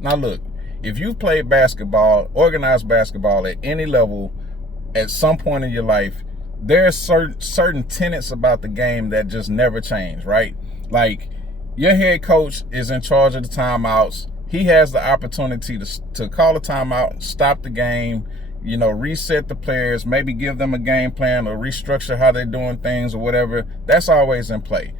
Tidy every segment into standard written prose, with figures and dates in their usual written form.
Now look, if you've played basketball, organized basketball at any level at some point in your life, there's certain tenets about the game that just never change, right? Like, your head coach is in charge of the timeouts. He has the opportunity to call a timeout, stop the game, reset the players, maybe give them a game plan or restructure how they're doing things or whatever. That's always in play.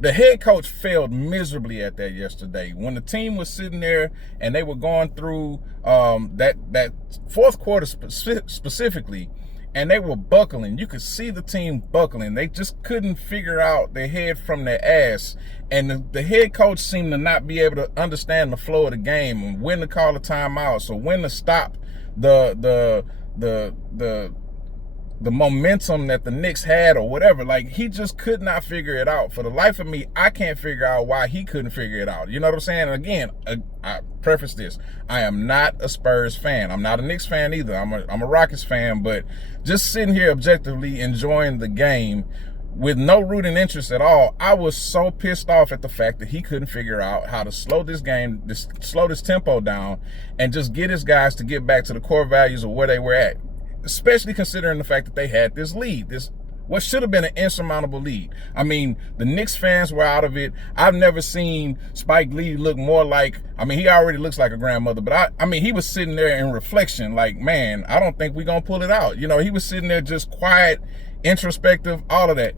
The head coach failed miserably at that yesterday. When the team was sitting there and they were going through that fourth quarter specifically, and they were buckling. You could see the team buckling. They just couldn't figure out their head from their ass. And the head coach seemed to not be able to understand the flow of the game and when to call a timeout, or when to stop the momentum that the Knicks had or whatever. Like, he just could not figure it out. For the life of me, I can't figure out why he couldn't figure it out. You know what I'm saying? And again, I preface this. I am not a Spurs fan. I'm not a Knicks fan either. I'm a Rockets fan, but just sitting here objectively enjoying the game with no rooting interest at all, I was so pissed off at the fact that he couldn't figure out how to slow this game, slow this tempo down, and just get his guys to get back to the core values of where they were at. Especially considering the fact that they had this lead, what should have been an insurmountable lead. I mean, the Knicks fans were out of it. I've never seen Spike Lee look more like, he already looks like a grandmother, but he was sitting there in reflection like, man, I don't think we're going to pull it out. He was sitting there just quiet, introspective, all of that.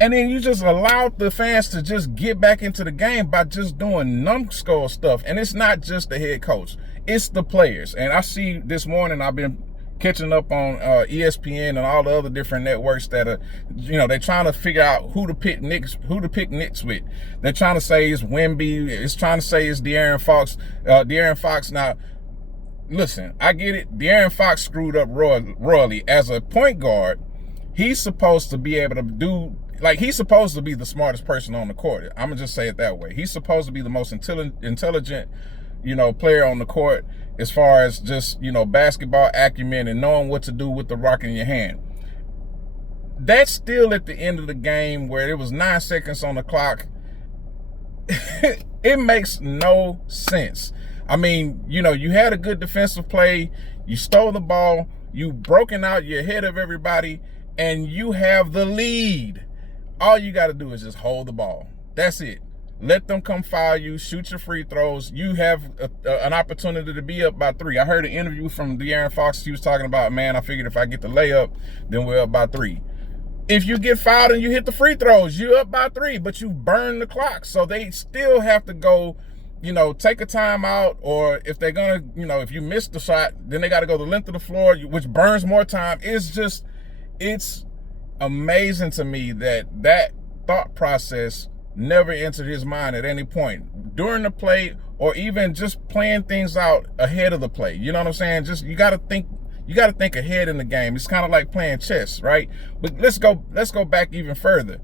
And then you just allowed the fans to just get back into the game by just doing numbskull stuff. And it's not just the head coach, it's the players. And I see this morning, I've been catching up on ESPN and all the other different networks that are, they're trying to figure out who to pick Knicks with. They're trying to say it's Wemby. It's trying to say it's De'Aaron Fox. De'Aaron Fox. Now, listen, I get it. De'Aaron Fox screwed up royally. As a point guard, he's supposed to be able to do, he's supposed to be the smartest person on the court. I'm going to just say it that way. He's supposed to be the most intelligent, player on the court, as far as just, basketball acumen and knowing what to do with the rock in your hand. That's still at the end of the game where it was 9 seconds on the clock. It makes no sense. You had a good defensive play. You stole the ball. You broken out. You're ahead of everybody. And you have the lead. All you got to do is just hold the ball. That's it. Let them come foul you, shoot your free throws. You have an opportunity to be up by 3. I heard an interview from De'Aaron Fox. He was talking about, man, I figured if I get the layup, then we're up by 3. If you get fouled and you hit the free throws, you're up by 3, but you burn the clock. So they still have to go, take a timeout, or if they're going to, if you miss the shot, then they got to go the length of the floor, which burns more time. It's amazing to me that thought process never entered his mind at any point during the play, or even just playing things out ahead of the play. You know what I'm saying? Just, you got to think ahead in the game. It's kind of like playing chess, right? But let's go back even further.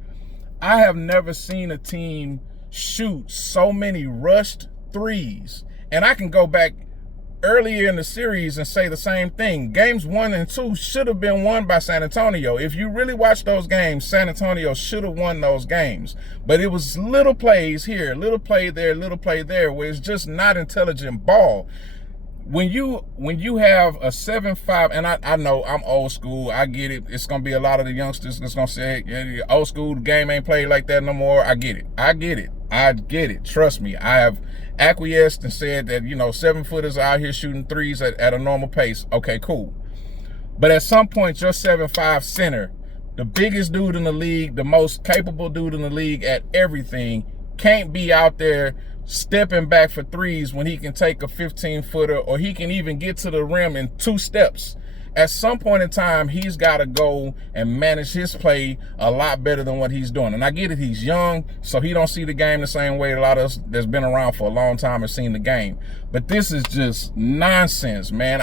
I have never seen a team shoot so many rushed threes. And I can go back earlier in the series and say the same thing. Games 1 and 2 should have been won by San Antonio. If you really watch those games, San Antonio should have won those games. But it was little plays here, little play there, where it's just not intelligent ball. When you have a 7-5, and I know I'm old school, I get it. It's going to be a lot of the youngsters that's going to say, yeah, old school, the game ain't played like that no more. I get it. Trust me. I have acquiesced and said that, 7-footers are out here shooting threes at a normal pace. Okay, cool. But at some point, your 7'5" center, the biggest dude in the league, the most capable dude in the league at everything, can't be out there stepping back for threes when he can take a 15-footer, or he can even get to the rim in 2 steps. At some point in time, he's got to go and manage his play a lot better than what he's doing. And I get it, he's young, so he don't see the game the same way a lot of us that's been around for a long time have seen the game. But this is just nonsense, man.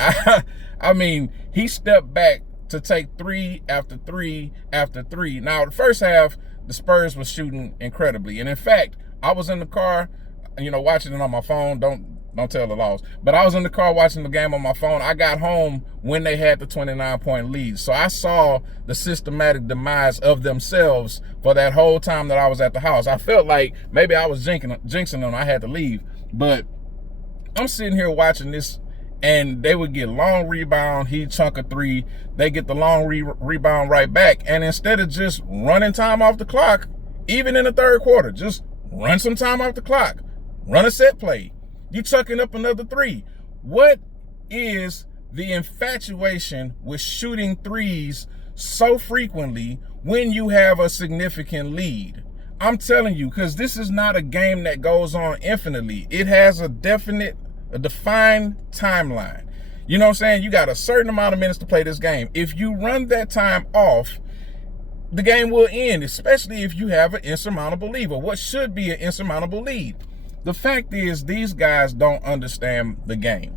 He stepped back to take 3 after 3 after 3. Now, the first half, the Spurs was shooting incredibly. And in fact, I was in the car, watching it on my phone. Don't tell the loss. But I was in the car watching the game on my phone. I got home when they had the 29-point lead. So I saw the systematic demise of themselves for that whole time that I was at the house. I felt like maybe I was jinxing them. I had to leave. But I'm sitting here watching this, and they would get long rebound, he'd chunk a three, they get the long rebound right back, and instead of just running time off the clock, even in the third quarter, just run some time off the clock, run a set play, you chucking up another three. What is the infatuation with shooting threes so frequently when you have a significant lead? I'm telling you, because this is not a game that goes on infinitely. It has a definite, a defined timeline. You know what I'm saying? You got a certain amount of minutes to play this game. If you run that time off, the game will end, especially if you have an insurmountable lead, or what should be an insurmountable lead. The fact is, these guys don't understand the game.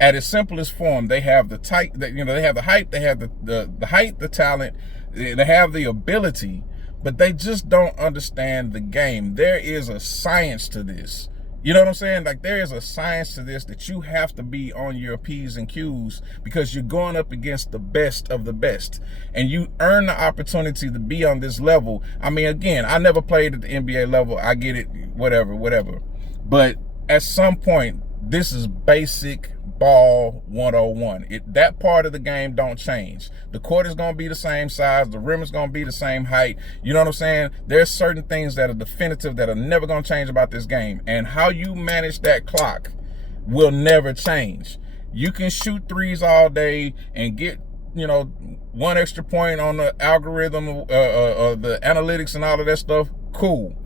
At its simplest form, they have the they have the height, they have the height, the talent, they have the ability, but they just don't understand the game. There is a science to this. You know what I'm saying? Like, there is a science to this that you have to be on your P's and Q's, because you're going up against the best of the best. And you earn the opportunity to be on this level. I mean, again, I never played at the NBA level. I get it, whatever. But at some point, this is basic ball 101. That part of the game don't change. The court is going to be the same size. The rim is going to be the same height. You know what I'm saying? There's certain things that are definitive that are never going to change about this game. And how you manage that clock will never change. You can shoot threes all day and get, you know, one extra point on the algorithm, the analytics and all of that stuff. Cool.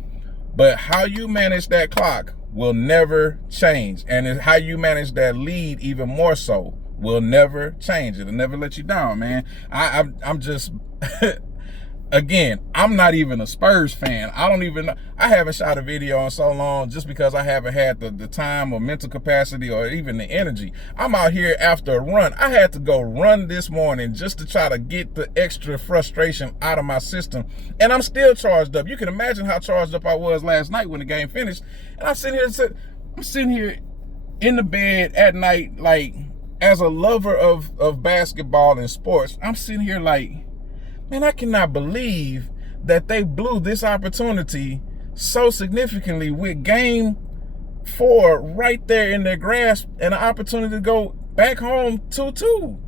But how you manage that clock will never change. And how you manage that lead even more so will never change. It'll never let you down, man. I'm just, again, I'm not even a Spurs fan. I don't even know. I haven't shot a video in so long just because I haven't had the time or mental capacity or even the energy. I'm out here after a run. I had to go run this morning just to try to get the extra frustration out of my system. And I'm still charged up. You can imagine how charged up I was last night when the game finished. And I'm sitting here in the bed at night, like, as a lover of basketball and sports, I'm sitting here like, man, I cannot believe that they blew this opportunity so significantly with game 4 right there in their grasp and an opportunity to go back home 2-2.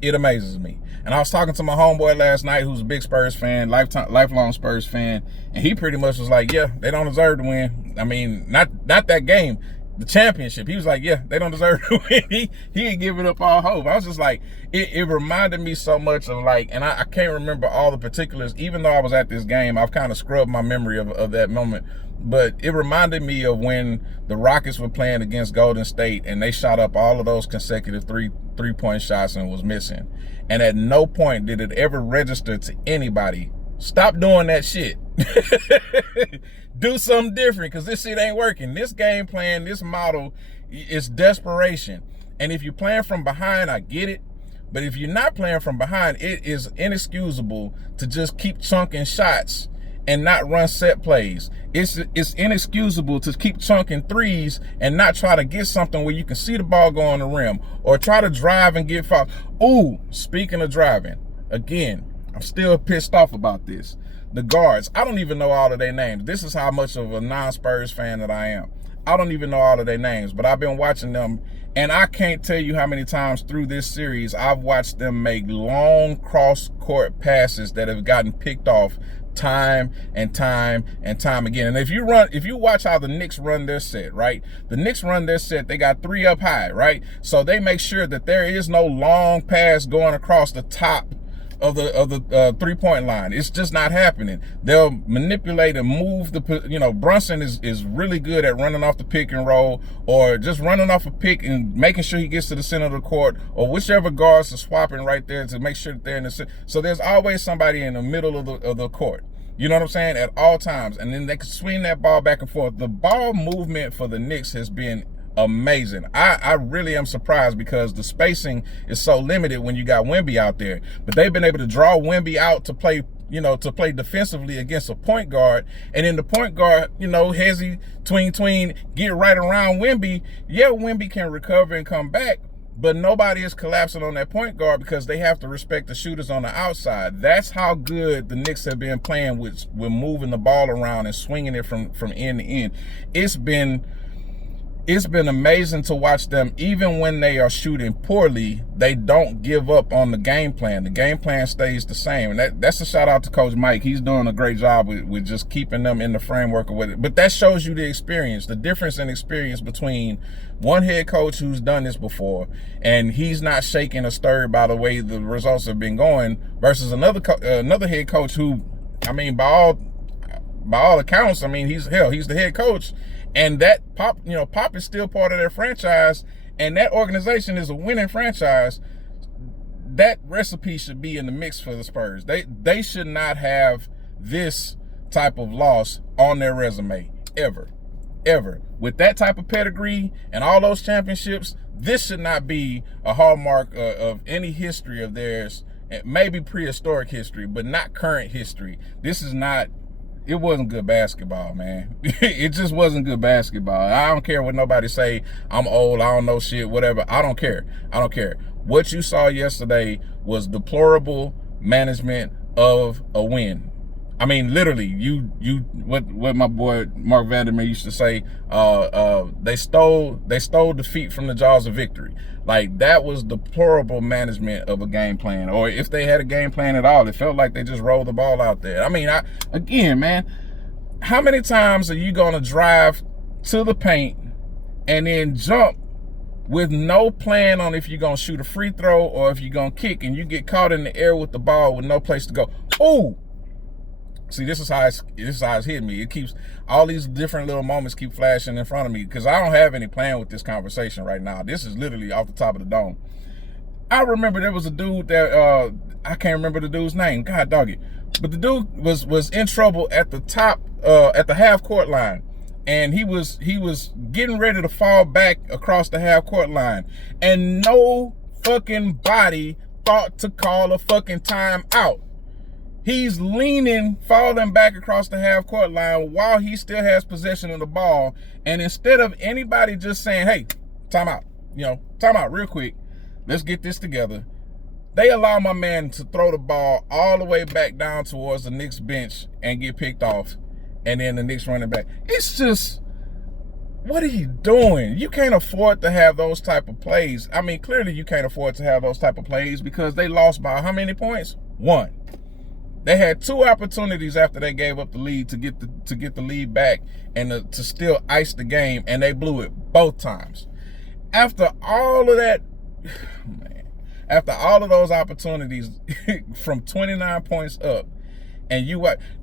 It amazes me. And I was talking to my homeboy last night, who's a big Spurs fan, lifelong Spurs fan, and he pretty much was like, yeah, they don't deserve to win. I mean, not that game, the championship. He was like, yeah, they don't deserve to win. He ain't giving up all hope. I was just like, it reminded me so much of, like, and I can't remember all the particulars. Even though I was at this game, I've kind of scrubbed my memory of that moment. But it reminded me of when the Rockets were playing against Golden State and they shot up all of those consecutive three-point shots and was missing. And at no point did it ever register to anybody, stop doing that shit. Do something different, because this shit ain't working. This game plan, this model is desperation. And if you're playing from behind, I get it. But if you're not playing from behind, it is inexcusable to just keep chunking shots and not run set plays. It's inexcusable to keep chunking threes and not try to get something where you can see the ball go on the rim, or try to drive and get fouled. Ooh, speaking of driving, again, I'm still pissed off about this. The guards, I don't even know all of their names. This is how much of a non-Spurs fan that I am. I don't even know all of their names, but I've been watching them, and I can't tell you how many times through this series I've watched them make long cross-court passes that have gotten picked off time and time and time again. And if you watch how the Knicks run their set, right? The Knicks run their set, they got 3 up high, right? So they make sure that there is no long pass going across the top of the 3-point line. It's just not happening. They'll manipulate and move Brunson is really good at running off the pick and roll, or just running off a pick and making sure he gets to the center of the court, or whichever guards are swapping right there to make sure that they're in the center. So there's always somebody in the middle of the court. You know what I'm saying? At all times. And then they can swing that ball back and forth. The ball movement for the Knicks has been amazing. I really am surprised, because the spacing is so limited when you got Wemby out there. But they've been able to draw Wemby out to play, to play defensively against a point guard. And then the point guard, hezzy, tween, get right around Wemby. Yeah, Wemby can recover and come back, but nobody is collapsing on that point guard because they have to respect the shooters on the outside. That's how good the Knicks have been playing with moving the ball around and swinging it from end to end. It's been it's been amazing to watch them. Even when they are shooting poorly, they don't give up on the game plan. The game plan stays the same. And that's a shout out to Coach Mike. He's doing a great job with just keeping them in the framework of it. But that shows you the experience, the difference in experience between one head coach who's done this before, and he's not shaken or stirred by the way the results have been going, versus another head coach who, I mean, by all accounts, I mean, he's the head coach. And that Pop is still part of their franchise, and that organization is a winning franchise. That recipe should be in the mix for the Spurs. They should not have this type of loss on their resume ever. With that type of pedigree and all those championships, this should not be a hallmark of any history of theirs. Maybe prehistoric history, but not current history. It wasn't good basketball, man. It just wasn't good basketball. I don't care what nobody say. I'm old, I don't know shit, whatever. I don't care. What you saw yesterday was deplorable management of a win. I mean, literally, what my boy Mark Vandermeer used to say, they stole defeat from the jaws of victory. Like, that was deplorable management of a game plan. Or if they had a game plan at all, it felt like they just rolled the ball out there. I mean, again, man, how many times are you going to drive to the paint and then jump with no plan on if you're going to shoot a free throw or if you're going to kick, and you get caught in the air with the ball with no place to go? Ooh! See, this is how it's hitting me. It keeps, all these different little moments keep flashing in front of me, because I don't have any plan with this conversation right now. This is literally off the top of the dome. I remember there was a dude that, I can't remember the dude's name. God dog it. But the dude was in trouble at the top, at the half court line. And he was getting ready to fall back across the half court line. And no fucking body thought to call a fucking timeout. He's leaning, falling back across the half-court line while he still has possession of the ball. And instead of anybody just saying, hey, timeout, timeout real quick, let's get this together, they allow my man to throw the ball all the way back down towards the Knicks bench and get picked off. And then the Knicks running back. It's just, what are you doing? You can't afford to have those type of plays. I mean, clearly you can't afford to have those type of plays, because they lost by how many points? 1. They had 2 opportunities after they gave up the lead to get the lead back and to still ice the game, and they blew it both times. After all of that, man, after all of those opportunities from 29 points up, and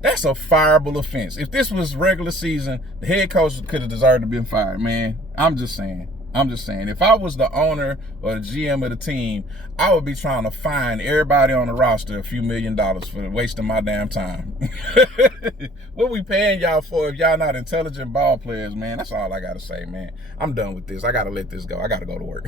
that's a fireable offense. If this was regular season, the head coach could have deserved to be fired, man. I'm just saying. If I was the owner or the GM of the team, I would be trying to fine everybody on the roster a few $1 million for wasting my damn time. What we paying y'all for if y'all not intelligent ball players, man? That's all I got to say, man. I'm done with this. I got to let this go. I got to go to work.